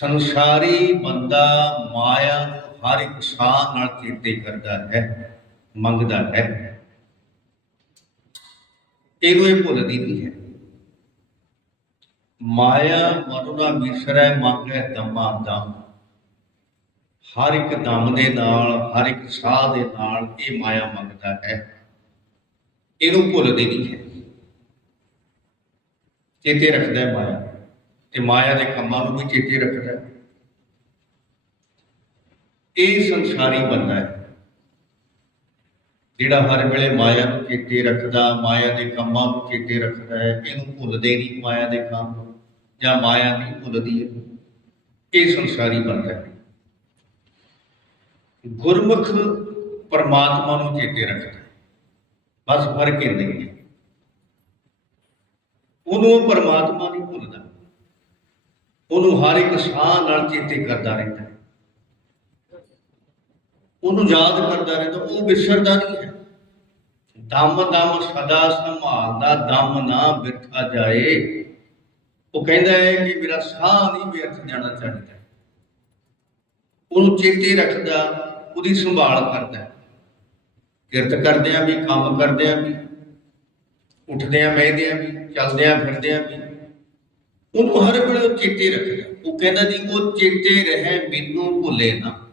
ਸੰਸਾਰੀ ਬੰਦਾ ਮਾਇਆ ਨੂੰ ਹਰ ਇੱਕ ਸਾਹ ਨਾਲ ਚੇਤੇ ਕਰਦਾ ਹੈ, ਮੰਗਦਾ ਹੈ। ਇਹਨੂੰ ਇਹ ਭੁੱਲਦੀ ਨਹੀਂ ਹੈ। ਮਾਇਆ ਮਨੁਨਾ ਵਿਸਰੈ ਮੰਗੈ ਦਮਾ ਦਮ। ਹਰ ਇੱਕ ਦਮ ਦੇ ਨਾਲ, ਹਰ ਇੱਕ ਸਾਹ ਦੇ ਨਾਲ ਇਹ ਮਾਇਆ ਮੰਗਦਾ ਹੈ। ਇਹਨੂੰ ਭੁੱਲਦੀ ਨਹੀਂ ਹੈ। ਚੇਤੇ ਰੱਖਦਾ ਹੈ ਮਾਇਆ। ਤੇ ਮਾਇਆ ਦੇ ਕੰਮਾਂ ਨੂੰ ਵੀ ਚੇਤੇ ਰੱਖਦਾ ਹੈ। ਇਹ ਸੰਸਾਰੀ ਬੰਦਾ ਹੈ, ਜਿਹੜਾ ਹਰ ਵੇਲੇ ਮਾਇਆ ਨੂੰ ਚੇਤੇ ਰੱਖਦਾ, ਮਾਇਆ ਦੇ ਕੰਮਾਂ ਨੂੰ ਚੇਤੇ ਰੱਖਦਾ ਹੈ, ਇਹਨੂੰ ਭੁੱਲਦੇ ਨਹੀਂ ਮਾਇਆ ਦੇ ਕੰਮ ਜਾਂ ਮਾਇਆ ਨਹੀਂ ਭੁੱਲਦੀ ਹੈ। ਇਹ ਸੰਸਾਰੀ ਬੰਦਾ ਹੈ। ਗੁਰਮੁਖ ਪਰਮਾਤਮਾ ਨੂੰ ਚੇਤੇ ਰੱਖਦਾ ਬਸ ਫ਼ਰਕ ਇਹ ਨਹੀਂ ਹੈ। ਉਹਨੂੰ ਉਹ ਪਰਮਾਤਮਾ ਨਹੀਂ ਭੁੱਲਦਾ। ਉਹਨੂੰ ਹਰ ਇੱਕ ਸਾਹ ਨਾਲ ਚੇਤੇ ਕਰਦਾ ਰਹਿੰਦਾ ਹੈ। ਉਹਨੂੰ ਯਾਦ ਕਰਦਾ ਰਹਿੰਦਾ, ਉਹ ਵਿਸਰਦਾ ਨਹੀਂ ਹੈ। ਦਮ ਦਮ ਸਦਾ ਸੰਭਾਲਦਾ ਦਮ ਨਾ ਬਿਰਥਾ ਜਾਏ। ਉਹ ਕਹਿੰਦਾ ਹੈ ਕਿ ਮੇਰਾ ਸਾਹ ਨਹੀਂ ਵਿਅਰਥ ਜਾਣਾ ਚਾਹੀਦਾ। ਉਹਨੂੰ ਚੇਤੇ ਰੱਖਦਾ, ਉਹਦੀ ਸੰਭਾਲ ਕਰਦਾ। ਕਿਰਤ ਕਰਦਿਆਂ ਵੀ, ਕੰਮ ਕਰਦਿਆਂ ਵੀ, ਉੱਠਦਿਆਂ, ਬਹਿਦਿਆਂ ਵੀ, ਚੱਲਦਿਆਂ ਫਿਰਦਿਆਂ ਵੀ। ਉਹਨੂੰ ਹਰ ਵੇਲੇ ਉਹ ਚੇਤੇ ਰੱਖਦਾ। ਉਹ ਕਹਿੰਦਾ ਜੀ, ਉਹ ਚੇਤੇ ਰਹੇ, ਮੈਨੂੰ ਭੁੱਲੇ ਨਾ।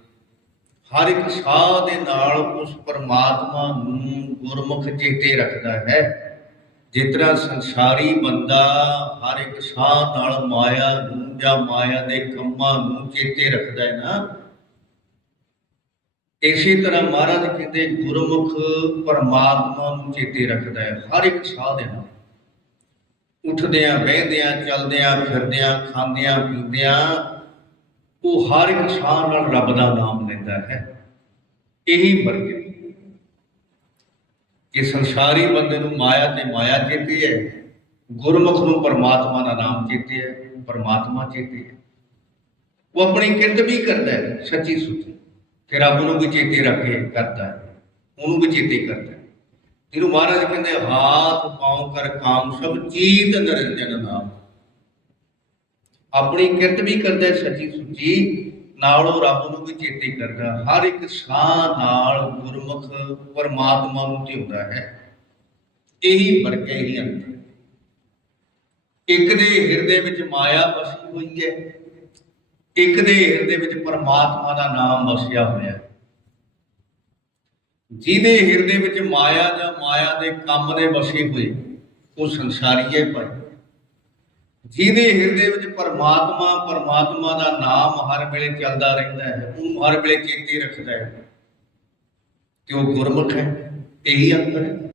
ਹਰ ਇੱਕ ਸਾਹ ਦੇ ਨਾਲ ਉਸ ਪਰਮਾਤਮਾ ਨੂੰ ਗੁਰਮੁਖ ਚੇਤੇ ਰੱਖਦਾ ਹੈ। ਜਿਸ ਸੰਸਾਰੀ ਬੰਦਾ ਹਰ ਇੱਕ ਸਾਹ ਨਾਲ ਮਾਇਆ ਨੂੰ ਜਾਂ ਮਾਇਆ ਦੇ ਕੰਮਾਂ ਨੂੰ ਚੇਤੇ ਰੱਖਦਾ ਹੈ ਨਾ। ਇਸੇ ਤਰ੍ਹਾਂ ਮਹਾਰਾਜ ਕਹਿੰਦੇ, ਗੁਰਮੁਖ ਪਰਮਾਤਮਾ ਨੂੰ ਚੇਤੇ ਰੱਖਦਾ ਹੈ, ਹਰ ਇੱਕ ਸਾਹ ਦੇ ਨਾਲ। ਉੱਠਦਿਆਂ, ਬਹਿੰਦਿਆਂ, ਚੱਲਦਿਆਂ, ਫਿਰਦਿਆਂ, ਖਾਂਦਿਆਂ, ਪੀਂਦਿਆਂ, ਉਹ ਹਰ ਇੱਕ ਸਾਹ ਨਾਲ ਰੱਬ ਦਾ ਨਾਮ ਲੈਂਦਾ ਹੈ। ਇਹੀ ਫ਼ਰਕ ਹੈ ਕਿ ਸੰਸਾਰੀ ਬੰਦੇ ਨੂੰ ਮਾਇਆ ਤੇ ਮਾਇਆ ਚੇਤੇ ਹੈ, ਗੁਰਮੁਖ ਨੂੰ ਪਰਮਾਤਮਾ ਦਾ ਨਾਮ ਚੇਤੇ ਹੈ, ਪਰਮਾਤਮਾ ਚੇਤੇ ਹੈ। ਉਹ ਆਪਣੀ ਕਿਰਤ ਵੀ ਕਰਦਾ ਹੈ, ਸੱਚੀ ਸੁੱਚੀ। ਤੇ ਰੱਬ ਨੂੰ ਵੀ ਚੇਤੇ ਰੱਖ ਕੇ ਕਰਦਾ ਹੈ, ਉਹਨੂੰ ਵੀ ਚੇਤੇ ਕਰਦਾ ਹੈ। ਇਹਨੂੰ ਮਹਾਰਾਜ ਕਹਿੰਦੇ ਹਾਥ, ਪਾਉ, ਕਰ, ਕਾਮ, ਸਭ ਚੀਤ ਨਿਰੰਜਨ ਨਾਮ। ਆਪਣੀ ਕਿਰਤ ਵੀ ਕਰਦਾ ਸੱਚੀ ਸੁੱਚੀ, ਨਾਲ ਉਹ ਰੱਬ ਨੂੰ ਵੀ ਚੇਤੇ ਕਰਦਾ। ਹਰ ਇੱਕ ਸਾਹ ਨਾਲ ਗੁਰਮੁਖ ਪਰਮਾਤਮਾ ਨੂੰ ਧਿਆਉਂਦਾ ਹੈ। ਇਹੀ ਫ਼ਰਕ ਹੈ ਇਹੀ ਅੰਤਰ ਇੱਕ ਦੇ ਹਿਰਦੇ ਵਿੱਚ ਮਾਇਆ ਵਸੀ ਹੋਈ ਹੈ, ਇੱਕ ਦੇ ਹਿਰਦੇ ਵਿੱਚ ਪਰਮਾਤਮਾ ਦਾ ਨਾਮ ਵਸਿਆ ਹੋਇਆ ਹੈ। ਜਿਹਦੇ ਹਿਰਦੇ ਵਿੱਚ ਮਾਇਆ ਜਾਂ ਮਾਇਆ ਦੇ ਕੰਮ ਦੇ ਵਸੇ ਹੋਏ, ਉਹ ਸੰਸਾਰੀ ਹੈ ਭਾਈ। ਜਿਹਦੇ ਹਿਰਦੇ ਵਿੱਚ ਪਰਮਾਤਮਾ ਪਰਮਾਤਮਾ ਦਾ ਨਾਮ ਹਰ ਵੇਲੇ ਚੱਲਦਾ ਰਹਿੰਦਾ ਹੈ ਉਹ ਹਰ ਵੇਲੇ ਚੇਤੇ ਰੱਖਦਾ ਹੈ। ਤੇ ਉਹ ਗੁਰਮੁਖ ਹੈ, ਇਹੀ ਅੰਤਰ ਹੈ।